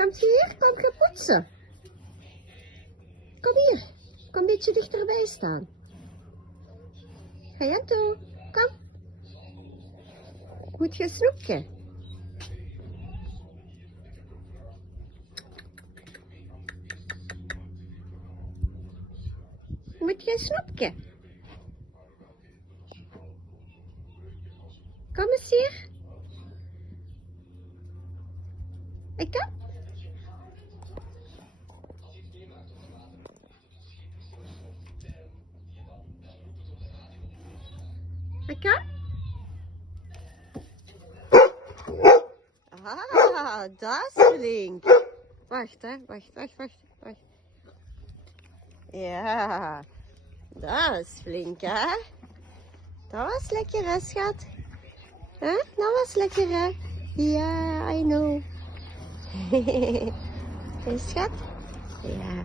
Komt hier, kom gaan poetsen. Kom hier, kom een beetje dichterbij staan. Ga je toe, kom. Moet je snoepje? Moet je snoepje? Kom eens hier. Ik kom. Ik kom. Ah, dat is flink. Wacht, hè. Wacht. Ja, dat is flink, hè. Dat was lekker, hè, schat. Huh? Dat was lekker, hè. Ja, I know. Schat? Ja.